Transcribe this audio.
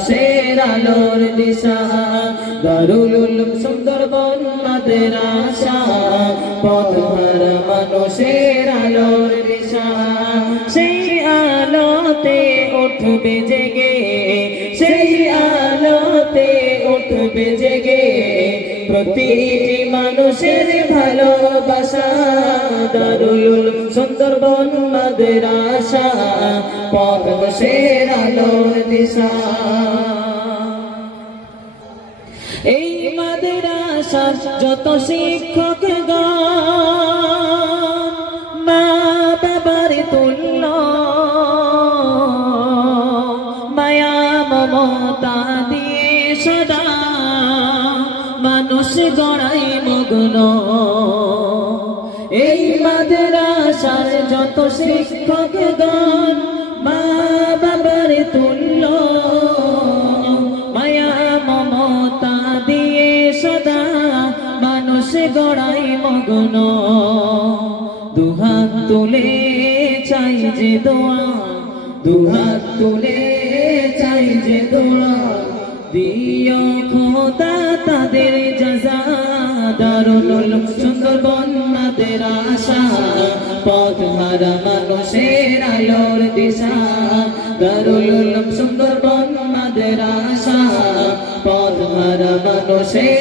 মানুষের আলোর দিশা দারুল উলুম সুন্দরবন মাদ্রাসা পথহারা মানুষের আলোর দিশা সেই আলোতে উঠবে জেগে সেই আলোতে উঠবে জেগে প্রতিটি মানুষের ভালোবাসা দারুল উলুম সুন্দরবন মাদ্রাসা পথহারা আলোর দিশা এই মাদ্রাসা যত শিক্ষকগণ মা বাবার তুল্য মায়া মমতা দিয়ে সদা মানুষ গড়াই মগ্ন এই মাদ্রাসার যত শিক্ষকগণ মা বাবার তুল্য মায়া মমতা দিয়ে সদা মানুষ গড়াই মগ্ন দুহাত তুলে চাই যে দোয়া দুহাত তুলে চাই যে দোয়া দিও খোদা তাদের জাযা দারুল উলুম সুন্দরবন মাদ্রাসা পথহারা মানুষের আলোর দিশা দারুল উলুম সুন্দরবন মাদ্রাসা পথহারা মানুষের